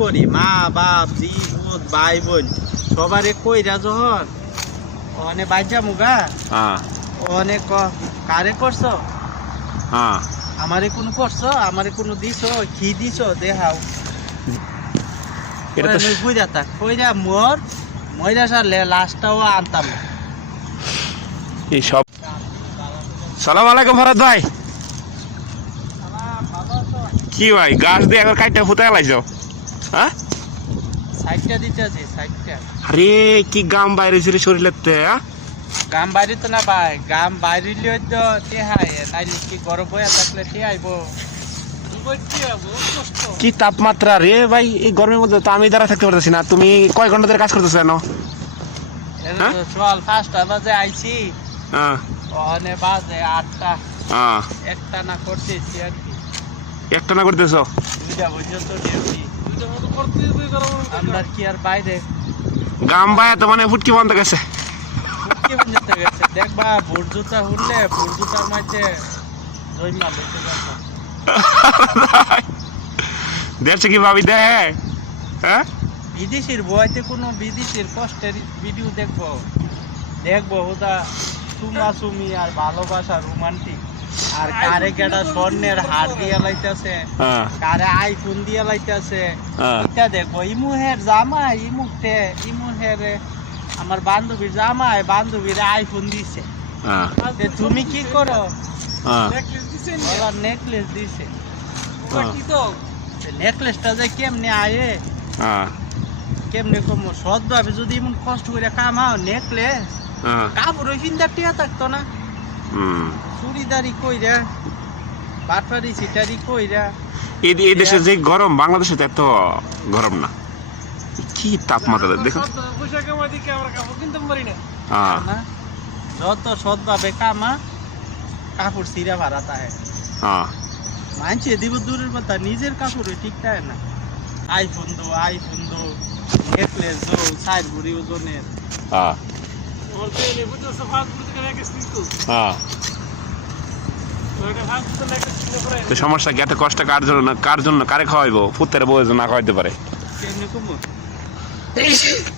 করি মা বাপ জি বোন ভাই বোন সবারে কইরা যখন অনে বাইজা মুগা? হ্যাঁ। অনেক কারে করছ? হ্যাঁ। আমারে কোনো করছ? আমারে কোনো দিছো? কি দিছো? দেখাও। এটা তো বুঝা থাক। কইরা মোর মইরা সারলে লাস্টটাও আনতাম। এই সব সালাম আলাইকুম ভরত ভাই। কি ভাই গাছ দিয়ে একবার কাইটা ফুটাই লাইছো? হ্যাঁ? সাইডটা দিতে আছে সাইডটা আরে কি গাম বাইরে ছিল শরীরের হ্যাঁ? গাম বাইরে তো না ভাই গাম বাইরে লিয়ে তো টেহাই নাইলে কি গরম বয়া থাকলে টেহাইব। কি তাপমাত্রা রে ভাই এই গরমের মধ্যে তো আমি দ্বারা থাকতে পারতেছি না। তুমি কয় ঘণ্টা ধরে কাজ করতেছো কেন হ্যাঁ? চল পাঁচটা বাজে আইছি। হ্যাঁ। ওখানে বাজে আটটা। হ্যাঁ। একটা না করতেছি আর কি। একটা না করতেছো? দুইটা পর্যন্ত ডিউটি। আমরা কি আর বাইরে? গাম বাইয়া তো মানে ফুটকি বন্ধ গেছে। কি পর্যন্ত গেছে। দেখবা বুট জুতা উঠলে বুট জুতার মাঝে জৈমা লইতে যাব। দেখছ কি ভাবি দে। হ্যাঁ? বিদেশির বইতে কোনো বিদেশির কষ্টের ভিডিও দেখব। দেখব ওটা সুমা সুমি আর ভালোবাসা রোমান্টিক আর কারে কেটা স্বর্ণের হার দিয়ে লাইতেছে হ্যাঁ। কারে আইফোন দিয়ে লাইতেছে হ্যাঁ। এটা দেখব ইমুহের জামাই ইমুকতে ইমুহের আমার বান্ধবীর জামাই বান্ধবীর আইফোন দিছে। হ্যাঁ। তুমি কি করো? নেকলেস দিছে। নেকলেসটা যে কেমনে আয়ে? কেমনে কম? সৎভাবে যদি এমন কষ্ট করে কামাও নেকলেস কাপড় ওই চিন্তা টিয়া থাকতো না। চুড়িদারি কইরা বাটপারি সিটারি কইরা। এই এই দেশে যে গরম বাংলাদেশে এত গরম না। কি তাপমাত্রা দেখো যত সৎভাবে কামা কাপড় সিরা ভাড়া তাহে। মানছে দিব দূরের কথা নিজের কাপড় ঠিক থাকে না। আইফোন দো আইফোন দো নেকলেস দো সাইড ঘুরি ওজনের। তো সমস্যা কি? এত কষ্ট কার জন্য না কার জন্য? কারে খাওয়াইবো? ফুতের বউ না খাওয়াইতে পারে।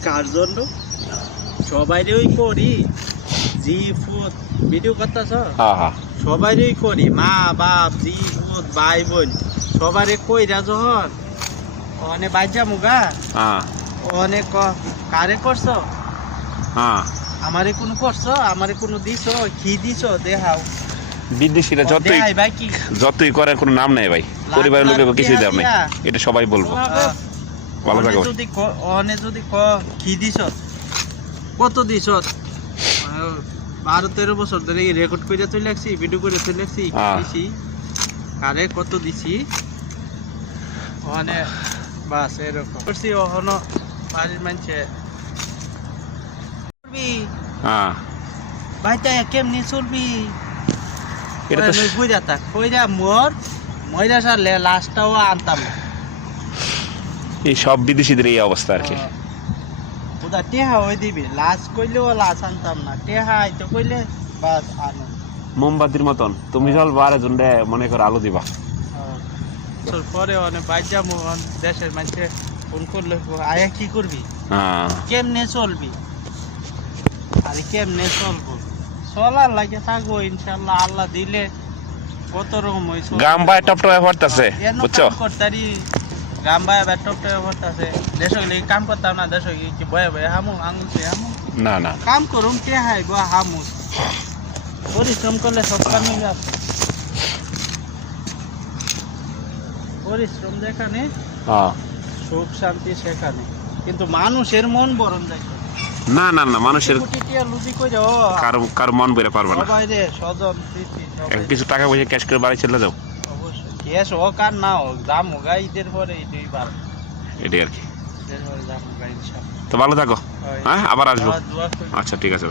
কার জন্য? সবাইরে ওই করি। জি ফুট ভিডিও করতেছ? হ্যাঁ হ্যাঁ। সবাইরই করি। মা বাপ জি ফুট ভাই বোন। সবারে কইরা যখন অনে বাইজা মুগা? হ্যাঁ। অনেক কারে করছ? হ্যাঁ। আমারে কোনো করছ আমারে কোনো দিছো কি দিছো? দেখাও। বিদেশিরা যতই ভাই কি? যতই করে কোনো নাম নেই ভাই। পরিবারের লোকের কিছুই দাম নেই। এটা সবাই বলব। ভালো থাকো যদি অনে যদি ক কি দিছ? কত দিছ? বারো তেরো বছর ধরে রেকর্ড করে চলে আসছি ভিডিও করে চলে আসছি কি হ্যাঁ। দিছি? কারে কত দিছি? অনে বাস এরকম। করছি ওখানো বাড়ির মানুষে। হ্যাঁ। ভাই তাই কেমনি চলবি? এটা তো বুঝা থাক। কইরা মোর মইরা সারলে লাস্টটাও আনতাম। এই সব বিদেশিদের এই অবস্থা আর কি। ওটা টেহা হয়ে দিবি। লাশ কইলেও লাশ আনতাম না। টেহা আইতো কইলে বাস আনো। মোমবাতির মতন। তুমি জল বারে জন্ডে মনে করো আলো দিবা। পরে অনেক বাইজা মোহন দেশের মানুষে ফোন করলে। আয়া কি করবি? হ্যাঁ। কেমনে চলবি? আরে কেমনে চলবো? চলার লাগে থাকব ইনশাল্লাহ আল্লাহ দিলে কত রকম হয়েছে গাম বাই টপ টপ পড়তেছে বুঝছ? করতারি গাম বাই বা টপ টপ হইলে কাম করতাম না কি বয়ে বয়ে হামু আঙুল সে হামু। না না। কাম করুম কে হাইব হামু। পরিশ্রম করলে সব যাবে। পরিশ্রম যেখানে হ্যাঁ। সুখ শান্তি সেখানে। কিন্তু মানুষের মন বরণ দেখো। না না না মানুষের কারও কারও মন বেড়ে পারবে না। এক কিছু টাকা পয়সা ক্যাশ করে বাড়ি চলে যাও। ক্যাশ হোক আর না হোক দাম হোক ঈদের পরে এটাই আর কি। তো ভালো থাকো। হ্যাঁ। আবার আসব। আচ্ছা ঠিক আছে